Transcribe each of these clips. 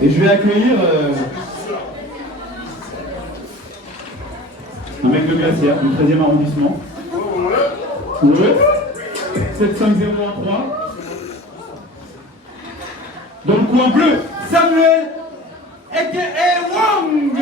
Et je vais accueillir un mec de Glacière, du 13e arrondissement. Ouais. 75013. Dans le coin bleu, Samuel a.k.a. Wang.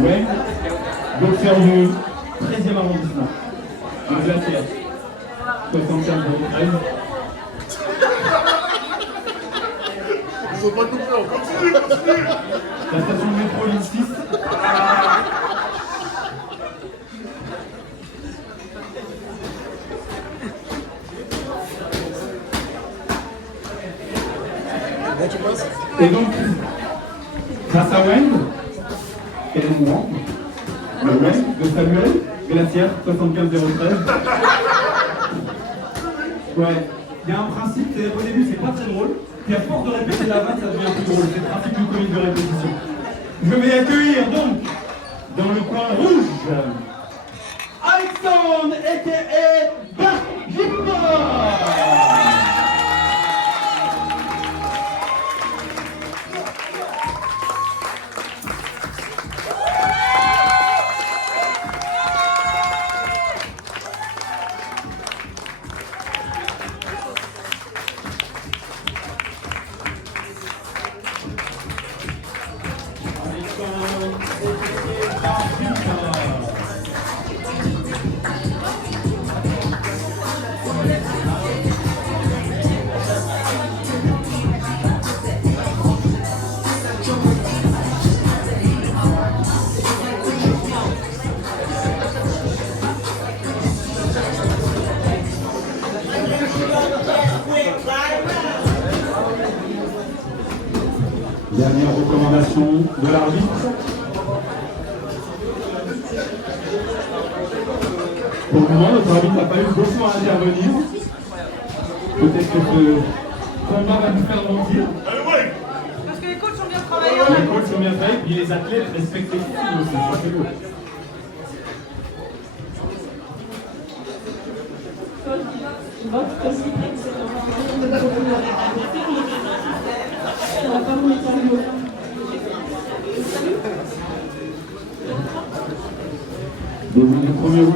Ouais, boxeur du 13e arrondissement, de Glacière, 75-13. Ils sont pas coupés, on continue. La station de métro ligne 6. Et donc, grâce à Wayne, quel est mon nom? Le Wayne de Samuel, Glacière, 75-013. Ouais, il y a un principe, c'est au début c'est pas très drôle, puis à force de répéter la vanne, ça devient plus drôle. C'est le principe du comique de répétition. Je vais accueillir donc, dans le coin rouge, Alexandre a.k.a. Barjimba. Dernière recommandation de l'arbitre. Pour le moment, notre arbitre n'a pas eu beaucoup à intervenir. Peut-être que ce combat va nous faire mentir. Parce que les coachs ont bien travaillé. Les coachs sont bien faits, puis les athlètes respectent les filles aussi. Ça, c'est beau. Début du premier round.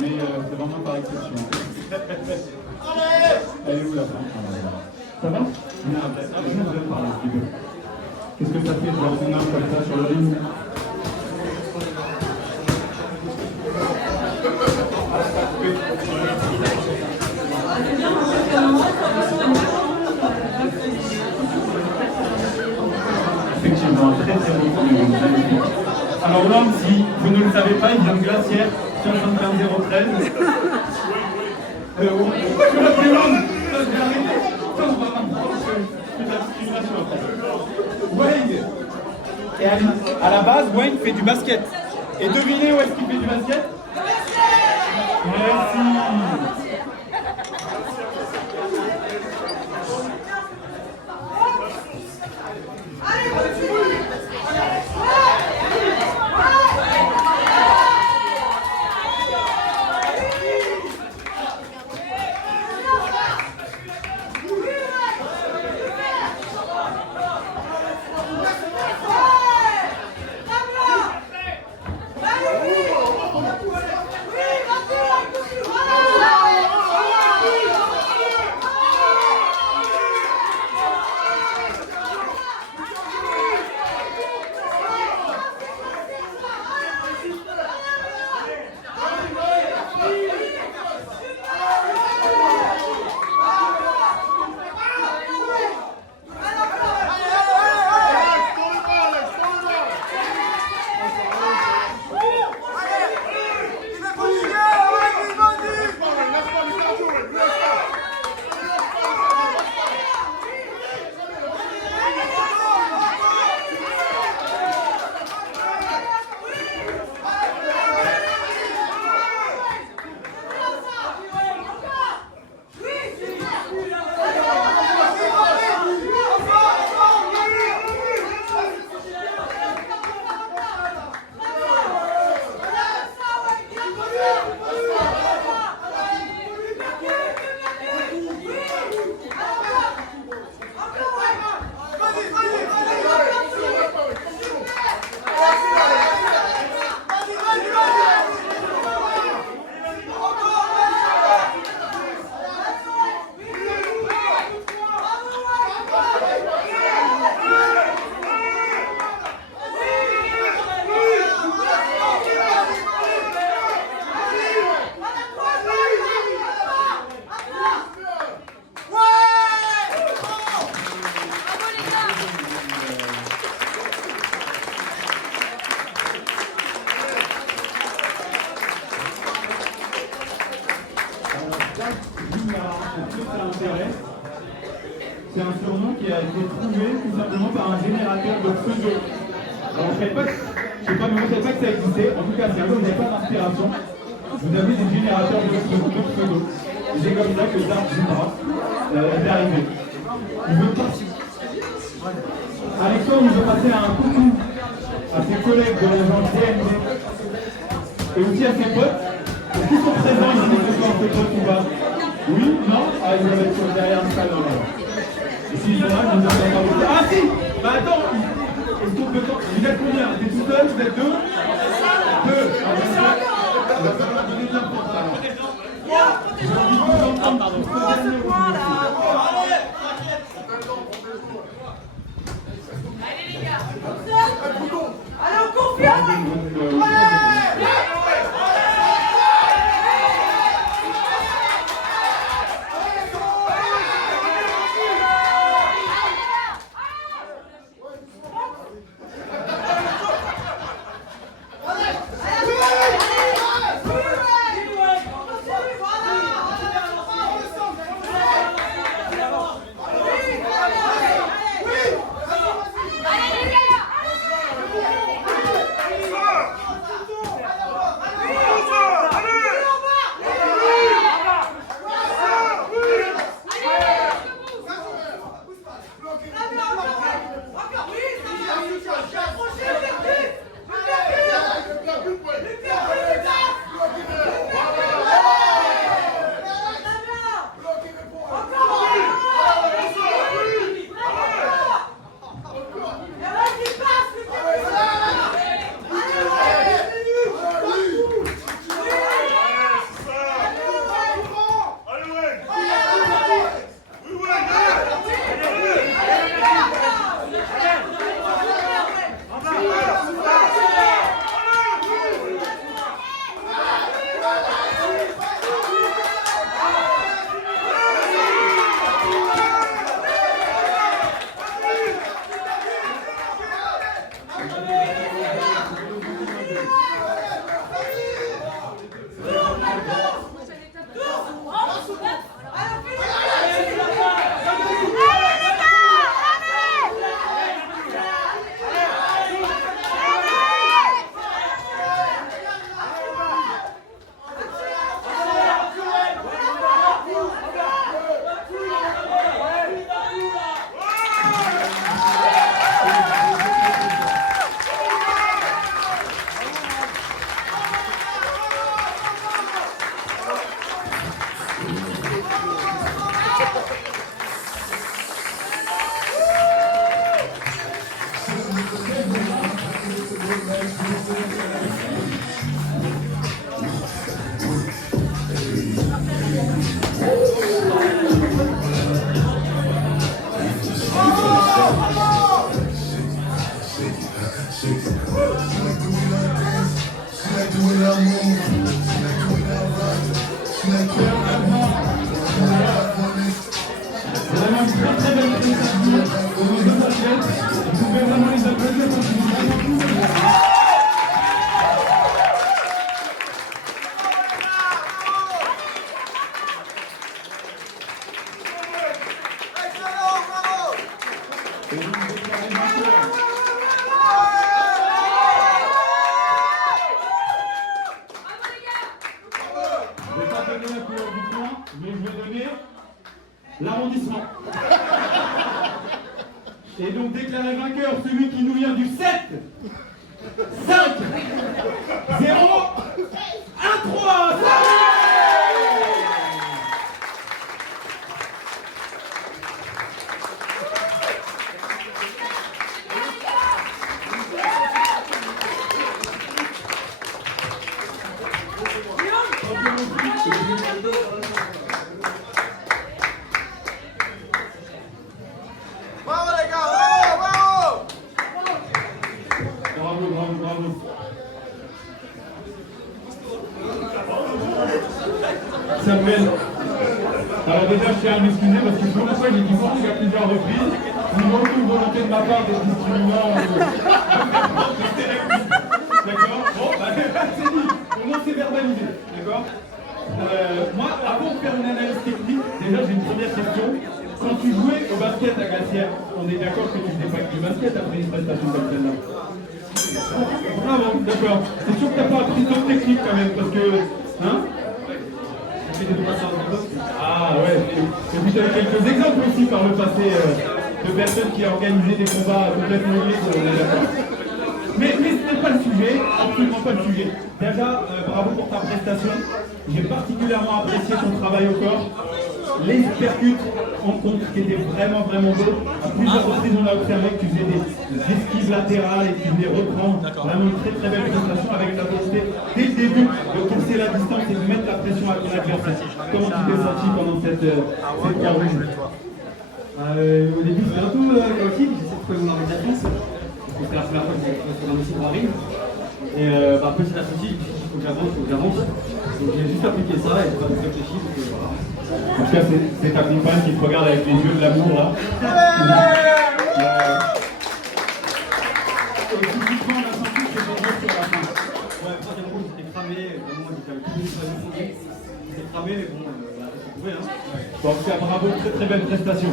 mais c'est vraiment par exception. Elle est où la femme? Ça va? Je vais parler un petit peu. Qu'est-ce que ça fait de voir son âme comme ça sur le ring? Effectivement, très très beau, magnifique. Alors l'homme, si vous ne le savez pas, il vient de Glacière, 75 013. Pourquoi je vais l'appeler l'homme? Je vais arrêter. Ça, on va m'apprendre que je fais de la discrimination après. Wayne. Et à la base, Wayne fait du basket. Et devinez où est-ce qu'il fait du basket? Merci. C'est un surnom qui a été trouvé tout simplement par un générateur de pseudo. Alors, je ne savais pas que ça existait. En tout cas, si vous n'avez pas d'inspiration, vous avez des générateurs de pseudo. Et c'est comme ça que Dark Zubra est arrivé. Alexandre, il veut passer un coucou à ses collègues de l'agence DMD et aussi à ses potes. Est-ce qu'ils sont présents ici ce soir, ces potes ou pas? Oui? Non? Ah, ils doivent être derrière le salon. Et s'ils sont là, je ne vous entends pas beaucoup. Ah si! Bah attends! Vous êtes combien? Vous êtes tout seul? Vous êtes deux? Deux! Ah, on va donner de l'importance. Ah, pardon. Allez les gars. Allez, on confirme. l'arrondissement. Et donc déclaré vainqueur celui qui nous vient du 7, 5, 0, 1, 3. Bravo les gars, bravo, bravo. Bravo, bravo, bravo. Samuel. Alors déjà, je tiens à m'excuser parce que je vous rappelle, j'ai dit Portugais à plusieurs reprises. Nous manquons une volonté de ma part d'être discriminant. D'accord. Bon, bah, c'est dit. Au moins, c'est verbalisé. D'accord. Moi, avant de faire une analyse technique, déjà, j'ai une première question. Quand tu jouais au basket à Glacière, on est d'accord que tu faisais pas que du basket après une prestation comme celle-là? Bravo, d'accord. C'est sûr que t'as pas appris tant de technique quand même, parce que... Hein? Ah ouais, et puis tu as quelques exemples aussi par le passé de personnes qui ont organisé des combats complètement libres, on est d'accord. Mais ce n'est pas le sujet, absolument pas le sujet. Déjà, bravo pour ta prestation. J'ai particulièrement apprécié ton travail au corps. Les percutes en contre qui étaient vraiment beaux. À plusieurs reprises, on a observé que tu faisais des esquives latérales et que tu venais reprendre. Vraiment une très belle prestation avec la volonté dès le début de casser la distance et de mettre la pression à ton adversaire. Comment tu t'es senti pendant cette 3 rondes? Au début, c'était un peu chaotique, j'essaie de trouver mon arme de défense. C'était la première fois que je faisais un aussi pour ring. Et petit à petit, je me suis dit, il faut que j'avance. Donc j'ai juste appliqué ça et j'ai pas beaucoup réfléchi. Voilà. En tout cas, c'est ta compagne qui te regarde avec les yeux de l'amour là. Et physiquement, on a senti que c'était bon sur la fin. Ouais, le troisième round, j'étais cramé. Vraiment, j'avais tout mis sur la fondée. J'étais cramé, mais bon, c'est trouvé. Hein. Bon, en tout cas, bravo, très belle prestation.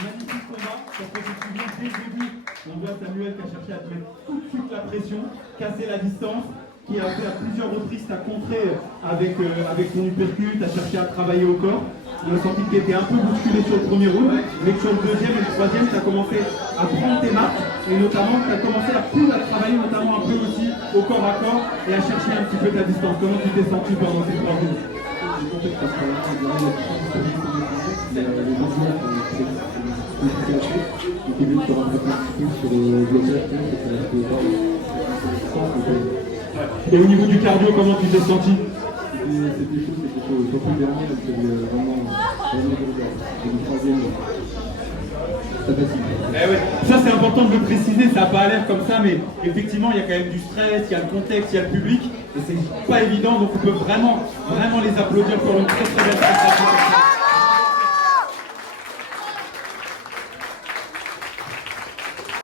Magnifique combat, parce que je me souviens dès le début, on voit Samuel qui a cherché à te mettre tout de suite la pression, casser la distance, qui a fait à plusieurs reprises ta contrée avec ton uppercut, a cherché à travailler au corps. On a senti que tu étais un peu bousculé sur le premier round, mais que sur le deuxième et le troisième, tu as commencé à prendre tes marques, et notamment tu as commencé à travailler notamment un peu aussi au corps à corps et à chercher un petit peu ta distance. Comment tu t'es senti pendant ces 3 rounds? Et au niveau du cardio, comment tu t'es senti? C'était chaud, surtout le dernier, c'était vraiment le troisième. Ça fatigue. Eh ouais. Ça c'est important de le préciser, ça n'a pas l'air comme ça, mais effectivement il y a quand même du stress, il y a le contexte, il y a le public, et c'est pas évident, donc on peut vraiment les applaudir pour une très belle prestation.